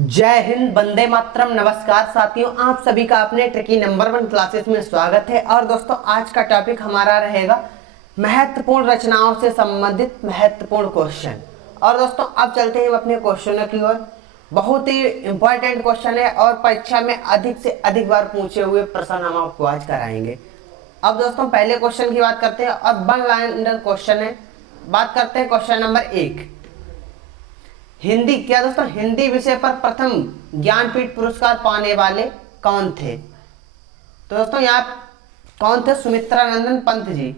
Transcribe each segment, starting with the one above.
जय हिंद, वंदे मातरम। नमस्कार साथियों, आप सभी का अपने ट्रिकी नंबर 1 क्लासेस में स्वागत है। और दोस्तों, आज का टॉपिक हमारा रहेगा महत्वपूर्ण रचनाओं से संबंधित महत्वपूर्ण क्वेश्चन। और दोस्तों, अब चलते हैं अपने क्वेश्चनों की ओर। बहुत ही इंपॉर्टेंट क्वेश्चन है और परीक्षा में अधिक से अधिक बार पूछे हुए प्रश्न हम आपको आज कराएंगे। अब दोस्तों, पहले क्वेश्चन की बात करते हैं और 1 लाइनर क्वेश्चन है। बात करते हैं क्वेश्चन नंबर 1। हिंदी क्या दोस्तों, हिंदी विषय पर प्रथम ज्ञानपीठ पुरस्कार पाने वाले कौन थे? तो दोस्तों, यहाँ कौन थे? सुमित्रानंदन पंत जी।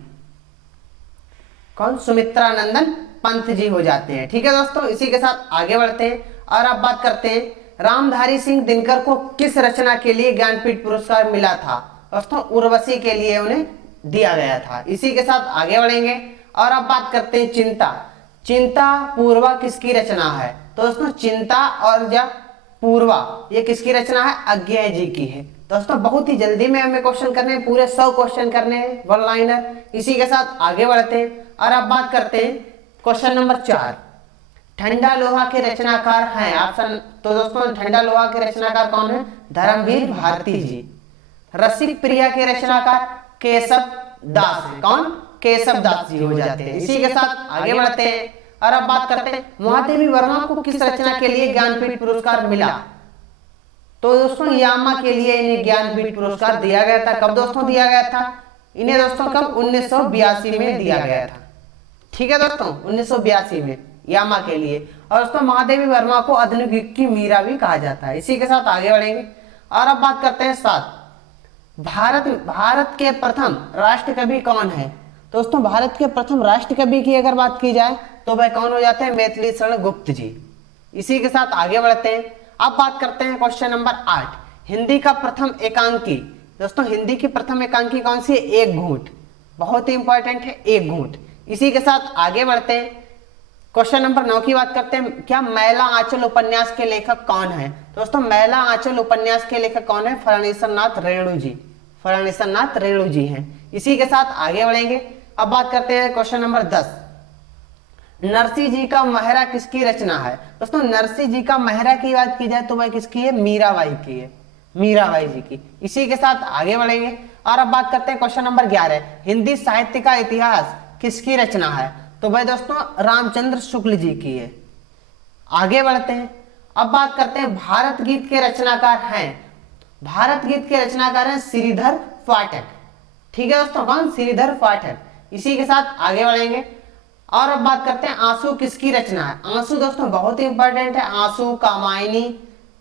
कौन? सुमित्रानंदन पंत जी हो जाते हैं। ठीक है दोस्तों, इसी के साथ आगे बढ़ते हैं और अब बात करते हैं रामधारी सिंह दिनकर को किस रचना के लिए ज्ञानपीठ पुरस्कार मिला था? दोस्तों, उर्वशी के लिए उन्हें दिया गया था। इसी के साथ आगे बढ़ेंगे और अब बात करते हैं चिंता। चिंता पूर्वा किसकी रचना है? तो दोस्तों, चिंता और या पूर्वा ये किसकी रचना है? अज्ञेय जी की है। दोस्तों, बहुत ही जल्दी में हमें क्वेश्चन करने हैं, पूरे 100 क्वेश्चन करने हैं, 1 लाइनर। इसी के साथ आगे बढ़ते हैं और अब बात करते हैं क्वेश्चन नंबर 4। ठंडा लोहा के रचनाकार हैं ऑप्शन। तो दोस्तों, ठंडा लोहा के रचनाकार कौन है? धर्मवीर भारती जी। रसिक प्रिया के रचनाकार केशव दास है। कौन? केशव दास जी हो जाते हैं। इसी के साथ आगे बढ़ते हैं और अब बात करते हैं महादेवी वर्मा को किस रचना के लिए ज्ञानपीठ पुरस्कार मिला? तो दोस्तों, यामा के लिए इन्हें ज्ञानपीठ पुरस्कार दिया गया था। कब दोस्तों दिया गया था? इन्हें दोस्तों कब? 1982 में दिया गया था। ठीक है दोस्तों, 1982 में यामा के लिए। और दोस्तों, महादेवी वर्मा को आधुनिक युग की मीरा भी कहा जाता है। इसी के साथ आगे बढ़ेंगे और अब बात करते हैं 7। भारत के प्रथम राष्ट्र कवि कौन है? दोस्तों, भारत के प्रथम राष्ट्र कवि की अगर बात की जाए तो वह कौन हो जाते हैं? मैथिली शरण गुप्त जी। इसी के साथ आगे बढ़ते हैं। अब बात करते हैं क्वेश्चन नंबर 8। हिंदी का प्रथम एकांकी। दोस्तों, हिंदी की प्रथम एकांकी कौन सी है? एक घूंट। बहुत ही इंपॉर्टेंट है, एक घूंट। इसी के साथ आगे बढ़ते हैं क्वेश्चन नंबर 9 की बात करते हैं। क्या मैला आंचल उपन्यास के लेखक कौन है? दोस्तों, मैला आंचल उपन्यास के लेखक कौन है? फणीश्वर नाथ रेणु जी। फणीश्वर नाथ रेणु जी हैं। इसी के साथ आगे बढ़ेंगे। अब बात करते हैं क्वेश्चन नंबर 10। नरसिंह जी का महरा किसकी रचना है? दोस्तों, नरसिंह जी का महरा की बात की जाए तो वह किसकी है? मीराबाई की है, मीराबाई जी की। इसी के साथ आगे बढ़ेंगे और अब बात करते हैं क्वेश्चन नंबर 11। हिंदी साहित्य का इतिहास किसकी रचना है? तो वह दोस्तों रामचंद्र शुक्ल जी की है। आगे बढ़ते हैं। अब बात करते हैं भारत गीत के रचनाकार हैं। भारत गीत के रचनाकार हैं श्रीधर फाटक। ठीक है दोस्तों, कौन? श्रीधर फाटक। इसी के साथ आगे बढ़ेंगे और अब बात करते हैं आंसू किसकी रचना है? आंसू दोस्तों बहुत ही इंपॉर्टेंट है। आंसू, कामायनी,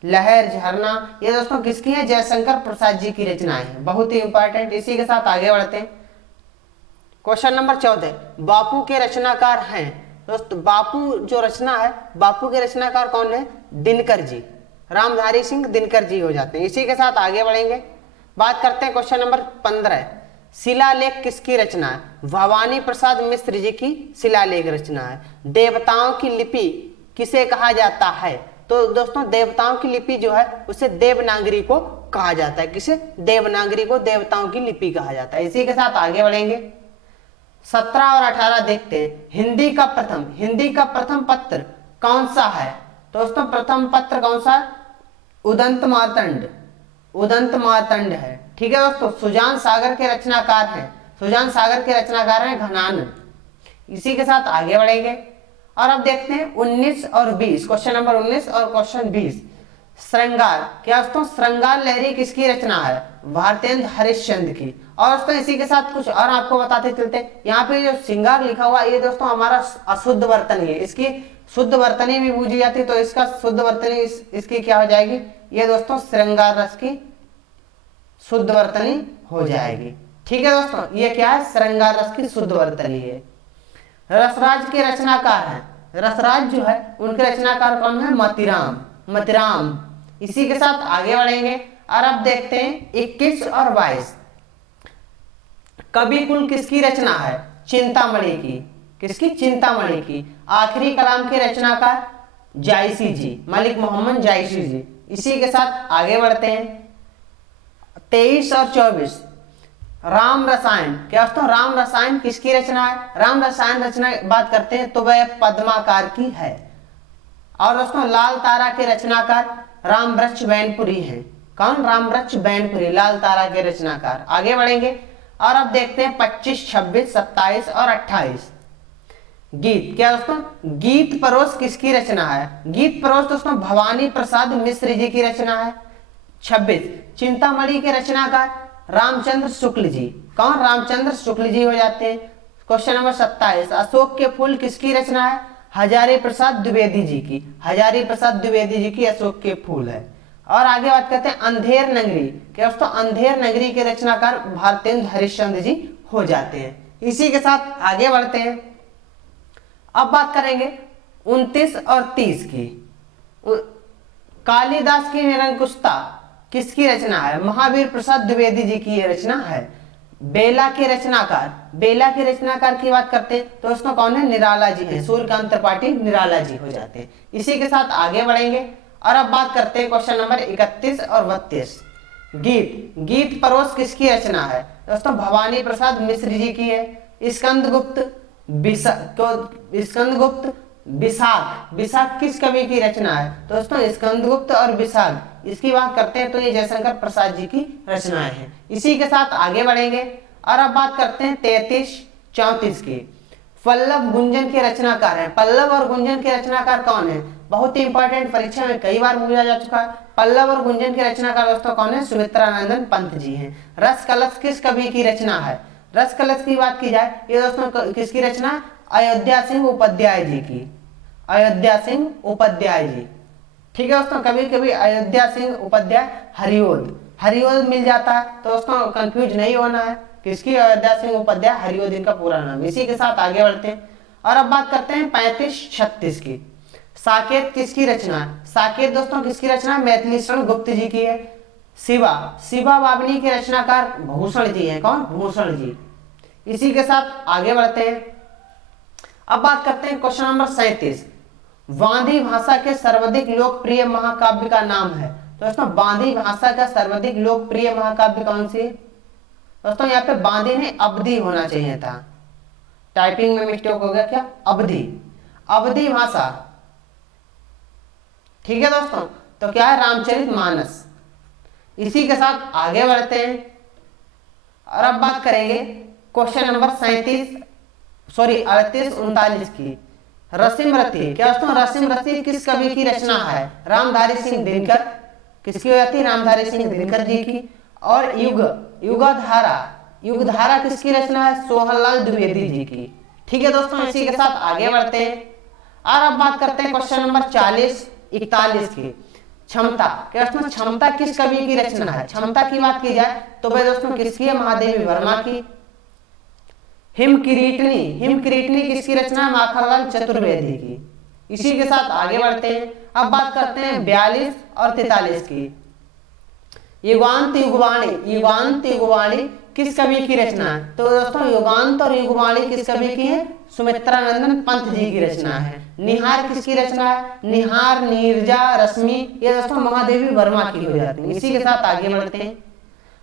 लहर, झरना, ये दोस्तों किसकी है? जयशंकर प्रसाद जी की रचनाएं हैं। बहुत ही इंपॉर्टेंट। इसी के साथ आगे बढ़ते हैं क्वेश्चन नंबर 14। बापू के रचनाकार हैं। दोस्तों, बापू जो रचना है, बापू के रचनाकार कौन है? दिनकर जी। रामधारी सिंह दिनकर जी हो जाते हैं। इसी के साथ आगे बढ़ेंगे। बात करते हैं क्वेश्चन नंबर 15। शिलालेख किसकी रचना है? भवानी प्रसाद मिश्र जी की शिलालेख रचना है। देवताओं की लिपि किसे कहा जाता है? तो दोस्तों, देवताओं की लिपि जो है उसे देवनागरी को कहा जाता है। किसे? देवनागरी को देवताओं की लिपि कहा जाता है। इसी के साथ आगे बढ़ेंगे। 17 और 18 देखते हैं। हिंदी का प्रथम पत्र कौन सा है? दोस्तों, प्रथम पत्र कौन सा? उदंत मार्तंड। उदंत मार्तंड है। ठीक है दोस्तों, सुजान सागर के रचनाकार हैं। सुजान सागर के रचनाकार हैं घनानंद। इसी के साथ आगे बढ़ेंगे और अब देखते हैं 19 और 20। क्वेश्चन नंबर 19 और क्वेश्चन 20। श्रृंगार, क्या दोस्तों श्रृंगार लहरी किसकी रचना है? भारतेंद्र हरिश्चंद्र की। और दोस्तों, इसी के साथ कुछ और आपको बताते चलते हैं। यहाँ पे जो श्रृंगार लिखा हुआ ये दोस्तों हमारा अशुद्ध वर्तनी है। इसकी शुद्ध वर्तनी भी पूछी जाती है तो इसका शुद्ध वर्तनी इसकी क्या हो जाएगी? ये दोस्तों श्रृंगार रस की शुद्ध वर्तनी हो जाएगी। ठीक है दोस्तों, ये क्या है? श्रृंगार रस की शुद्ध वर्तनी है। रसराज के रचनाकार हैं। रसराज जो है उनके रचनाकार कौन है? मतिराम। मतिराम। इसी के साथ आगे बढ़ेंगे और अब देखते हैं 21 और 22। कवि कुल किसकी रचना है? चिंतामणि की। किसकी? चिंतामणि की। आखिरी कलाम के रचनाकार जायसी जी, मलिक मोहम्मद जायसी जी। इसी के साथ आगे बढ़ते हैं 23 और 24। राम रसायन, क्या दोस्तों राम रसायन किसकी रचना है? राम रसायन रचना बात करते हैं तो वह पद्माकार की है। और दोस्तों लाल तारा के रचनाकार रामवृक्ष बैनपुरी हैं। कौन? रामवृक्ष बैनपुरी, लाल तारा के रचनाकार। आगे बढ़ेंगे और अब देखते हैं 25, 26, 27 और 28। गीत, क्या दोस्तों? गीत परोस किसकी रचना है? गीत परोस दोस्तों भवानी प्रसाद मिश्र जी की रचना है। 26, चिंतामणि के रचनाकार रामचंद्र शुक्ल जी। कौन? रामचंद्र शुक्ल जी हो जाते हैं। क्वेश्चन नंबर 27, अशोक के फूल किसकी रचना है? हजारी प्रसाद द्विवेदी जी की। हजारी प्रसाद द्विवेदी जी की अशोक के फूल है। और आगे बात करते हैं अंधेर नगरी। क्या दोस्तों? अंधेर नगरी के रचनाकार भारतेंद्र हरिश्चंद्र जी हो जाते हैं। इसी के साथ आगे बढ़ते हैं। अब बात करेंगे 29 और 30 की। कालिदास की निरंकुशता किसकी रचना है? महावीर प्रसाद द्विवेदी जी की रचना है। बेला के रचनाकार, बेला के रचनाकार की बात करते हैं तो दोस्तों कौन है? निराला जी हैं। सूर्यकांत त्रिपाठी निराला जी हो जाते हैं। इसी के साथ आगे बढ़ेंगे और अब बात करते हैं क्वेश्चन नंबर 31 और 32। गीत, गीत परोस किसकी रचना है? दोस्तों भवानी प्रसाद मिश्र जी की है। स्कंदगुप्त स्कंदगुप्त विशाख, विशाख किस कवि की रचना है? दोस्तों स्कंदगुप्त और विशाख, इसकी बात करते हैं तो ये जयशंकर प्रसाद जी की रचनाएं हैं। इसी के साथ आगे बढ़ेंगे और अब बात करते हैं 33, 34 की। पल्लव गुंजन के रचनाकार हैं। पल्लव और गुंजन के रचनाकार कौन है? बहुत ही इंपॉर्टेंट, परीक्षा में कई बार पूछा जा चुका है। पल्लव और गुंजन के रचनाकार दोस्तों कौन है? सुमित्रानंदन पंत जी हैं। रस कलश किस कवि की रचना है? रस कलश की बात की जाए ये दोस्तों किसकी रचना? अयोध्या सिंह उपाध्याय जी की। अयोध्या सिंह उपाध्याय जी, ठीक है दोस्तों। कभी कभी अयोध्या सिंह उपाध्याय हरिओद, हरिओद मिल जाता है तो दोस्तों कंफ्यूज नहीं होना है। किसकी? अयोध्या सिंह उपाध्याय, हरिओद इनका पूरा नाम। इसी के साथ आगे बढ़ते हैं और अब बात करते हैं 35, 36 की। साकेत किसकी रचना है? साकेत दोस्तों किसकी रचना है? मैथिली शरण गुप्त जी की है। शिवा, शिवा बाबनी के रचनाकार भूषण जी हैं। कौन? भूषण जी। इसी के साथ आगे बढ़ते हैं। अब बात करते हैं क्वेश्चन नंबर 37। बांधी भाषा के सर्वाधिक लोकप्रिय महाकाव्य का नाम है। दोस्तों बांधी भाषा का सर्वाधिक लोकप्रिय महाकाव्य कौन सी है? दोस्तों यहाँ पे बांधी ने अवधि होना चाहिए था, टाइपिंग में मिस्टेक हो गया। क्या? अवधि, अवधि भाषा, ठीक है दोस्तों। तो क्या है? रामचरितमानस। इसी के साथ आगे बढ़ते हैं और अब बात करेंगे क्वेश्चन नंबर 38, 39 की। रसिम रथी, क्या दोस्तों? रसिम रथी किस कवि की रचना है? रामधारी सिंह दिनकर। किसकी हो जाती है? रामधारी सिंह दिनकर जी की। और युगधारा, युगधारा किसकी रचना है? सोहनलाल द्विवेदी जी की। ठीक है दोस्तों, इसी के साथ आगे बढ़ते हैं और अब बात करते हैं क्वेश्चन नंबर 40, 41 की। क्षमता, क्या दोस्तों? क्षमता किस कवि की रचना है? क्षमता की बात की जाए तो भाई दोस्तों किसकी है? महादेवी वर्मा की। हिम किरीटनी, हिम किरीटनी किसकी रचना है? माखनलाल चतुर्वेदी की। इसी के साथ आगे बढ़ते हैं। अब बात करते हैं 42 और 43 की। युगांत युगवाणी, युगांत युगवाणी किस कवि की रचना है? तो दोस्तों युगांत और युगवाणी किस कवि की है? सुमित्रानंदन पंत जी की रचना है। निहार किसकी रचना है? निहार, नीरजा, रश्मि ये दोस्तों महादेवी वर्मा की हो जाती है। इसी के साथ आगे बढ़ते हैं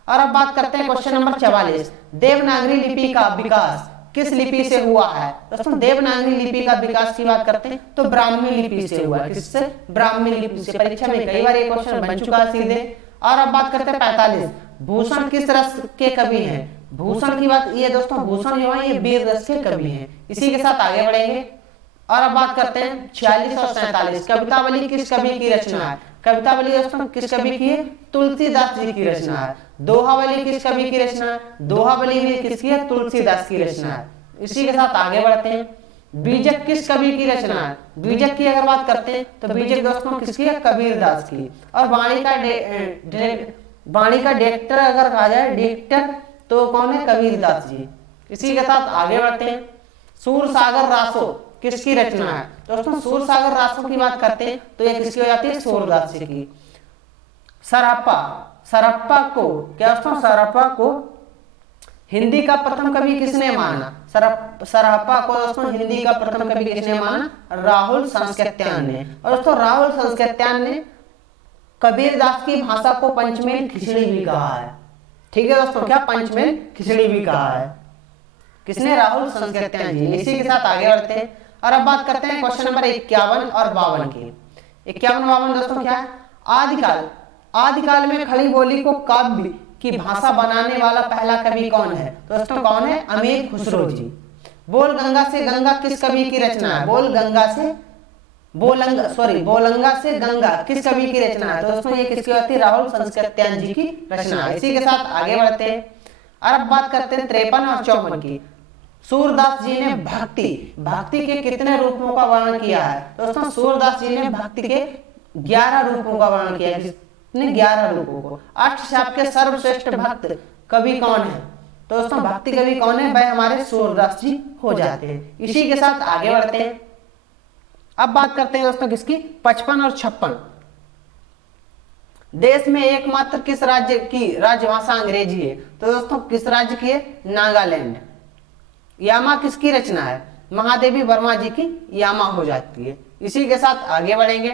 और अब बात करते हैं क्वेश्चन नंबर 44। देवनागरी लिपि का विकास किस लिपि से हुआ है? दोस्तों देवनागरी लिपि का विकास की बात करते हैं तो ब्राह्मी लिपि से हुआ है। किससे? ब्राह्मी लिपि से। परीक्षा में कई बार ये क्वेश्चन बन चुका है सीधे। और अब बात करते हैं 45। भूषण किस रस के कवि हैं? भूषण की बात ये दोस्तों, भूषण जो है ये वीर रस के कवि हैं। इसी के साथ आगे बढ़ेंगे और अब बात करते हैं 46 और 47। कवितावली किस कवि की रचना है? कवितावली दोस्तों किस कवि की है? तुलसीदास जी की रचना है। दोहावली किस कवि की रचना है? दोहावली भी किसकी है? तुलसीदास की रचना है। इसी के साथ आगे बढ़ते हैं। बीजक किस कवि की रचना है? बीजक की अगर बात करते हैं तो बीजक दोस्तों किसकी है? कबीरदास की। और वाणी का डायरेक्टर अगर कहा जाए, डायरेक्टर तो कौन है? कबीरदास जी। इसी के साथ आगे बढ़ते हैं। सूरसागर रासो किसकी रचना है? दोस्तों सूरसागर रासो की बात करते हैं तो ये किसकी हो जाती है? सूरदास जी की। सरहप्पा, सरहप्पा को क्या दोस्तों? सरहप्पा को हिंदी का प्रथम कवि किसने माना? सरहप्पा को दोस्तों हिंदी का प्रथम कवि किसने माना? राहुल सांस्कृत्यायन ने। और दोस्तों राहुल सांस्कृत्यायन ने कबीरदास की भाषा को पंचमेल खिचड़ी भी कहा है। ठीक है दोस्तों, क्या? पंचमेल खिचड़ी भी कहा है। किसने? राहुल सांस्कृत्यायन जी। इसी के साथ आगे बढ़ते हैं और अब बात करते हैं क्वेश्चन नंबर 51 और 52 की। 51वां दोस्तों क्या है? आदिकाल। आदिकाल में खड़ी बोली को काव्य की भाषा बनाने वाला पहला कवि कौन है? दोस्तों कौन है? अमीर खुसरो जी। बोल गंगा से गंगा किस कवि की रचना है? बोलंगा से गंगा किस कवि की रचना है? दोस्तों ये किसकी होती है? राहुल संस्कृत्यायन जी की रचना है। इसी के साथ आगे बढ़ते हैं और अब बात करते हैं 53 और 54 की। सूरदास जी ने भक्ति के कितने रूपों का वर्णन किया है? दोस्तों सूरदास जी ने भक्ति के 11 रूपों का वर्णन किया है। कितने? 11 रूपों को। अष्टशाप के सर्वश्रेष्ठ भक्त कवि कौन है? दोस्तों भक्ति कवि कौन है? वह हमारे सूरदास जी हो जाते हैं। इसी के साथ आगे बढ़ते हैं। अब बात करते हैं दोस्तों किसकी? 55 और 56। देश में एकमात्र किस राज्य की राजभाषा अंग्रेजी है? तो दोस्तों किस राज्य की है? नागालैंड। यामा किसकी रचना है? महादेवी वर्मा जी की यामा हो जाती है। इसी के साथ आगे बढ़ेंगे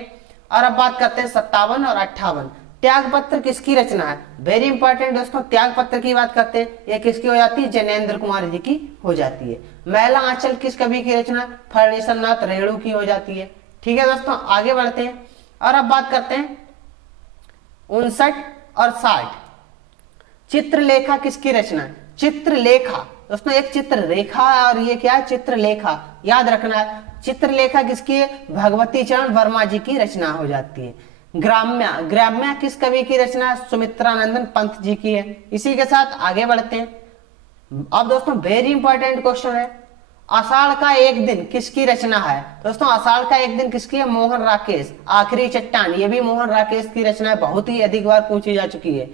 और अब बात करते हैं 57 और 58। त्यागपत्र किसकी रचना है? वेरी इंपॉर्टेंट दोस्तों, त्यागपत्र की बात करते हैं। ये किसकी हो जाती है? जैनेन्द्र कुमार जी की हो जाती है। मैला आंचल किस कवि की रचना है? फणीश्वर नाथ रेणु की हो जाती है। ठीक है दोस्तों, आगे बढ़ते हैं और अब बात करते हैं 59 और 60। चित्रलेखा किसकी रचना है? चित्रलेखा दोस्तों एक चित्ररेखा है और ये क्या है? चित्रलेखा। याद रखना है, चित्रलेखा किसकी है? भगवती चरण वर्मा जी की रचना हो जाती है। ग्राम्या किस कवि की रचना है? सुमित्रानंदन पंत जी की है। इसी के साथ आगे बढ़ते हैं। अब दोस्तों वेरी इंपॉर्टेंट क्वेश्चन है, आषाढ़ का एक दिन किसकी रचना है? दोस्तों आषाढ़ का एक दिन किसकी है? मोहन राकेश। आखिरी चट्टान ये भी मोहन राकेश की रचना है, बहुत ही अधिक बार पूछी जा चुकी है।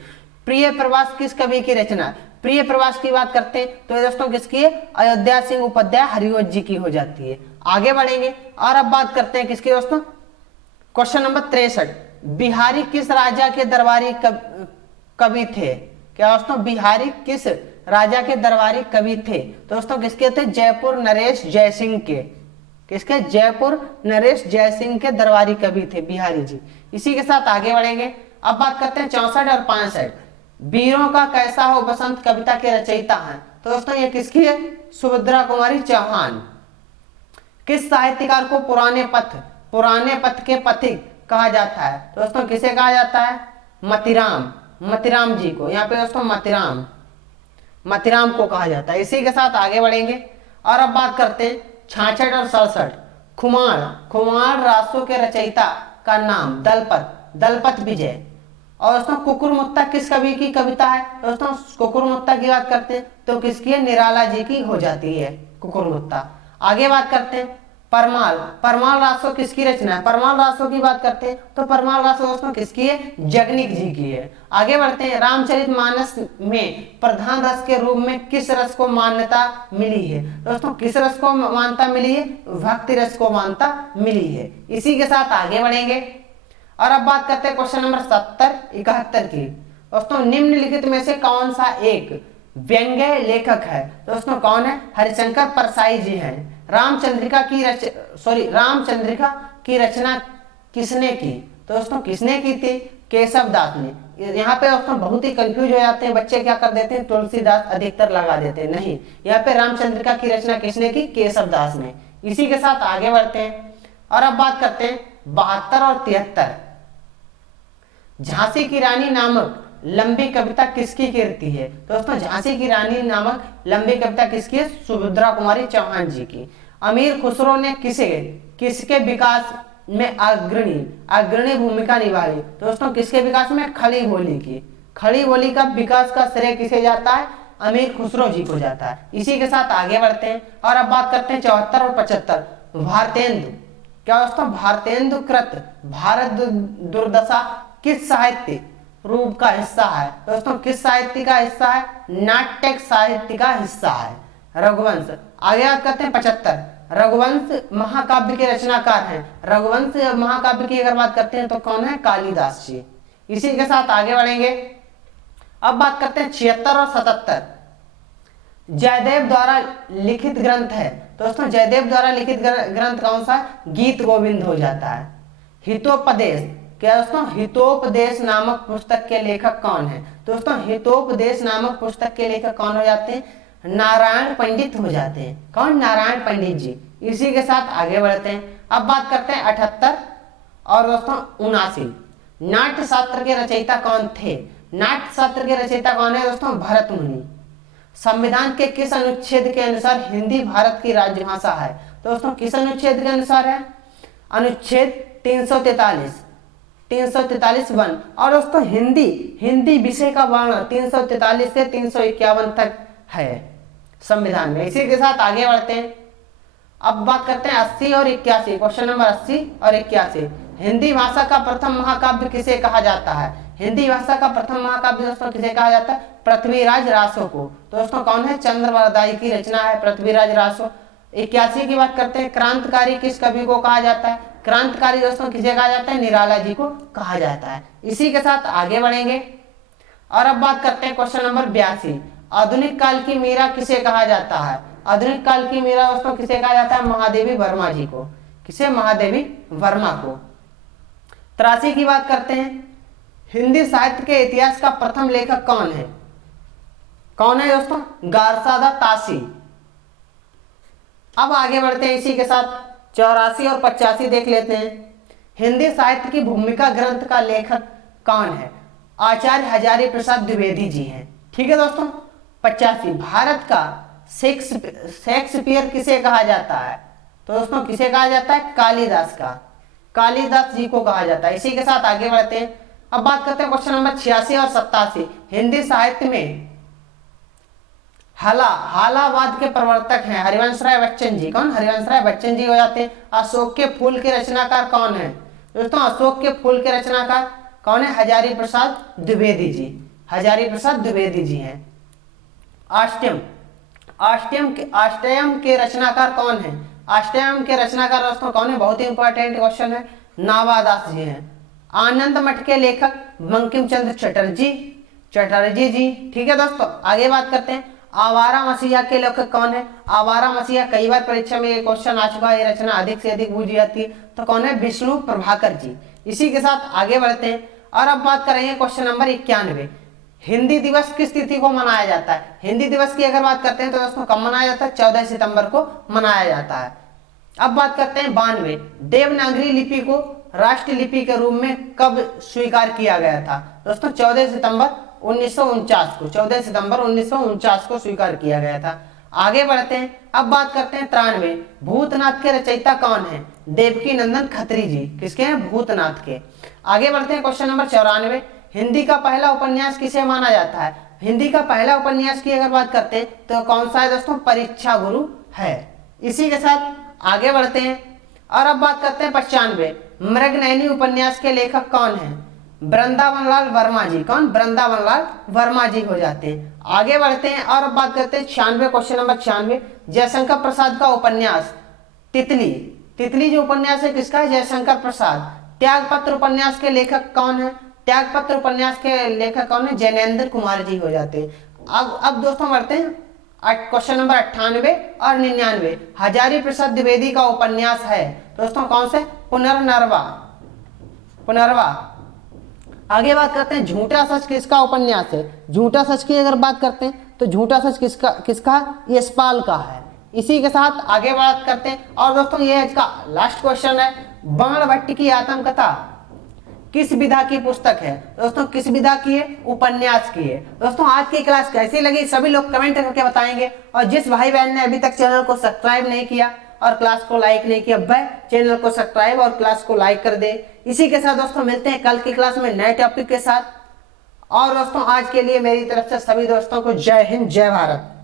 प्रिय प्रवास किस कवि की रचना है? प्रिय प्रवास की बात करते हैं तो दोस्तों किसकी है? अयोध्या सिंह उपाध्याय हरिवंश जी की हो जाती है। आगे बढ़ेंगे और अब बात करते हैं किसकी दोस्तों? Question number 63। बिहारी किस राजा के दरबारी कवि थे? क्या दोस्तों बिहारी किस राजा के दरबारी कवि थे? दोस्तों किसके थे? जयपुर नरेश जयसिंह के। किसके? जयपुर नरेश जयसिंह के दरबारी कवि थे बिहारी जी। इसी के साथ आगे बढ़ेंगे। अब बात करते हैं 64 और 65। वीरों का कैसा हो बसंत कविता के रचयिता हैं? तो दोस्तों ये किसकी है? सुभद्रा कुमारी चौहान। किस साहित्यकार को पुराने पथ के पथिक कहा जाता है? दोस्तों किसे कहा जाता है? मतीराम जी को। यहाँ पे दोस्तों मतीराम को कहा जाता है। इसी के साथ आगे बढ़ेंगे और अब बात करते हैं 66 और 67। खुमार रासों के रचयिता का नाम? दलपत विजय। और दोस्तों कुकुरमुत्ता किस कवि की कविता है? दोस्तों कुकुरमुत्ता की बात करते हैं तो किसकी है? निराला जी की हो जाती है कुकुरमुत्ता। आगे बात करते हैं परमाल रासो किसकी रचना है? परमाल रासो की बात करते हैं तो परमाल रासो दोस्तों किसकी है? जगनीक जी की है। आगे बढ़ते हैं। रामचरितमानस में प्रधान रस के रूप में किस रस को मान्यता मिली है? दोस्तों किस रस को मान्यता मिली है? भक्ति रस को मान्यता मिली है। इसी के साथ आगे बढ़ेंगे और अब बात करते हैं क्वेश्चन नंबर 70 71 की। दोस्तों निम्नलिखित में से कौन सा एक व्यंग्य लेखक है? दोस्तों कौन है? हरिशंकर परसाई जी हैं। रामचंद्रिका की रचना किसने की? दोस्तों किसने की थी? केशव दास ने। यहाँ पे दोस्तों बहुत ही कंफ्यूज हो जाते हैं बच्चे, क्या कर देते हैं? तुलसीदास अधिकतर लगा देते हैं। नहीं, यहाँ पे रामचंद्रिका की रचना किसने की? केशव दास ने। इसी के साथ आगे बढ़ते हैं और अब बात करते हैं 72 और 73। झांसी की रानी नामक लंबी कविता किसकी कृति है? दोस्तों झांसी की रानी नामक लंबी कविता किसकी है? सुभद्रा कुमारी चौहान जी की। अमीर खुसरो ने किसके विकास में अग्रणी भूमिका निभाई? दोस्तों किसके विकास में? खड़ी बोली की। खड़ी बोली का विकास का श्रेय किसे जाता है? अमीर खुसरो जी को जाता है। इसी के साथ आगे बढ़ते हैं और अब बात करते हैं 74 और 75। भारतेंदु। क्या दोस्तों? भारतेंदु कृत भारत दुर्दशा किस साहित्य रूप का हिस्सा है? दोस्तों किस साहित्य का हिस्सा है? नाट्य साहित्य का हिस्सा है। रघुवंश। आगे बात करते हैं 75। रघुवंश महाकाव्य के रचनाकार हैं। रघुवंश महाकाव्य की अगर बात करते हैं तो कौन है? कालिदास जी। इसी के साथ आगे बढ़ेंगे। अब बात करते हैं 76 और 77। जयदेव द्वारा लिखित ग्रंथ है। दोस्तों जयदेव द्वारा लिखित ग्रंथ कौन सा? गीत गोविंद हो जाता है। हितोपदेश। क्या दोस्तों? हितोपदेश नामक पुस्तक के लेखक कौन है? दोस्तों हितोपदेश नामक पुस्तक के लेखक कौन हो जाते हैं? नारायण पंडित हो जाते हैं। कौन? नारायण पंडित जी। इसी के साथ आगे बढ़ते हैं। अब बात करते हैं 78 और दोस्तों 79। नाट्य शास्त्र के रचयिता कौन थे? नाट्य शास्त्र के रचयिता कौन है दोस्तों? भरत मुनि। संविधान के किस अनुच्छेद के अनुसार हिंदी भारत की राजभाषा है? दोस्तों किस अनुच्छेद के अनुसार है? अनुच्छेद 343 वन। और दोस्तों हिंदी विषय का वर्णन 343 से 351 तक है संविधान में। इसी के साथ आगे बढ़ते हैं। अब बात करते हैं 80 और 81, क्वेश्चन नंबर 80 और 81। हिंदी भाषा का प्रथम महाकाव्य किसे कहा जाता है? हिंदी भाषा का प्रथम महाकाव्य दोस्तों किसे कहा जाता है? पृथ्वीराज रासो को। तो दोस्तों कौन है? चंद्रवरदाई की रचना है पृथ्वीराज रासो। 81 की बात करते हैं। क्रांतिकारी किस कवि को कहा जाता है? क्रांतिकारी दोस्तों किसे कहा जाता है? निराला जी को कहा जाता है। इसी के साथ आगे बढ़ेंगे और अब बात करते हैं क्वेश्चन नंबर 82। आधुनिक काल की मीरा किसे कहा जाता है? आधुनिक काल की मीरा दोस्तों किसे कहा जाता है? महादेवी वर्मा जी को। किसे? महादेवी वर्मा को। 83 की बात करते हैं। हिंदी साहित्य के इतिहास का प्रथम लेखक कौन है? कौन है दोस्तों? गारसादा तासी। अब आगे बढ़ते हैं इसी के साथ 84 और 85 देख लेते हैं। हिंदी साहित्य की भूमिका ग्रंथ का लेखक कौन है? आचार्य हजारी प्रसाद द्विवेदी जी हैं। ठीक है दोस्तों। 85 भारत का शेक्सपियर किसे कहा जाता है? तो दोस्तों किसे कहा जाता है? कालिदास का। कालिदास जी को कहा जाता है। इसी के साथ आगे बढ़ते हैं। अब बात करते हैं क्वेश्चन नंबर 86 और 87। हिंदी साहित्य में हालावाद के प्रवर्तक हैं हरिवंश राय बच्चन जी। कौन? हरिवंश राय बच्चन जी हो जाते हैं। अशोक के फूल के रचनाकार कौन है? दोस्तों अशोक के फूल के रचनाकार कौन है? हजारी प्रसाद द्विवेदी जी। हजारी प्रसाद द्विवेदी जी हैं। अष्टयम के रचनाकार कौन है? अष्टयम के रचनाकार दोस्तों कौन है? बहुत ही इंपॉर्टेंट क्वेश्चन है। नावादास जी हैं। आनंद मठ के लेखक बंकिम चंद्र चटर्जी जी। ठीक है दोस्तों। आगे बात करते हैं। आवारा मसीहा के लेखक कौन है? आवारा मसीहा कई बार परीक्षा में ये क्वेश्चन आ चुका है। ये रचना अधिक से अधिक पूछी जाती है। तो कौन है? विष्णु प्रभाकर जी। इसी के साथ आगे बढ़ते हैं और अब बात करेंगे क्वेश्चन नंबर 91। हिंदी दिवस किस तिथि को मनाया जाता है? हिंदी दिवस की अगर बात करते हैं तो दोस्तों कब मनाया जाता है? 14 सितंबर को मनाया जाता है। अब बात करते हैं 92। देवनागरी लिपि को राष्ट्र लिपि के रूप में कब स्वीकार किया गया था? दोस्तों 14 सितंबर 1949 को। 14 सितंबर 1949 को स्वीकार किया गया था। आगे बढ़ते हैं। अब बात करते हैं 93। भूतनाथ के रचयिता कौन है? देवकी नंदन खत्री जी। किसके हैं? भूतनाथ के। आगे बढ़ते हैं क्वेश्चन नंबर 94। हिंदी का पहला उपन्यास किसे माना जाता है? हिंदी का पहला उपन्यास की अगर बात करते हैं तो कौन सा है दोस्तों? परीक्षा गुरु है। इसी के साथ आगे बढ़ते हैं और अब बात करते हैं 95। मृगनयनी उपन्यास के लेखक कौन है? वृंदावनलाल वर्मा जी। कौन? वृंदावनलाल वर्मा जी हो जाते हैं। आगे बढ़ते हैं और अब बात करते हैं 96, क्वेश्चन नंबर 96। जयशंकर प्रसाद का उपन्यास तितली जो उपन्यास है किसका है? जयशंकर प्रसाद। त्यागपत्र उपन्यास के लेखक कौन है? त्यागपत्र उपन्यास के लेखक कौन है? जैनेन्द्र कुमार जी हो जाते हैं। अब दोस्तों बढ़ते हैं क्वेश्चन नंबर 98 और 99। हजारी प्रसाद द्विवेदी का उपन्यास है दोस्तों कौन से? पुनर्वा। आगे बात करते हैं झूठा सच किसका उपन्यास है? झूठा सच की अगर बात करते हैं तो झूठा सच किसका? यशपाल का है। इसी के साथ आगे बात करते हैं और दोस्तों ये इसका लास्ट क्वेश्चन है। बाणभट्ट की आत्मकथा किस विधा की पुस्तक है? दोस्तों किस विधा की है? उपन्यास की है। दोस्तों आज की क्लास कैसी लगी सभी लोग कमेंट करके बताएंगे। और जिस भाई बहन ने अभी तक चैनल को सब्सक्राइब नहीं किया और क्लास को लाइक नहीं किया वह चैनल को सब्सक्राइब और क्लास को लाइक कर दे। इसी के साथ दोस्तों मिलते हैं कल की क्लास में नए टॉपिक के साथ। और दोस्तों आज के लिए मेरी तरफ से सभी दोस्तों को जय हिंद जय भारत।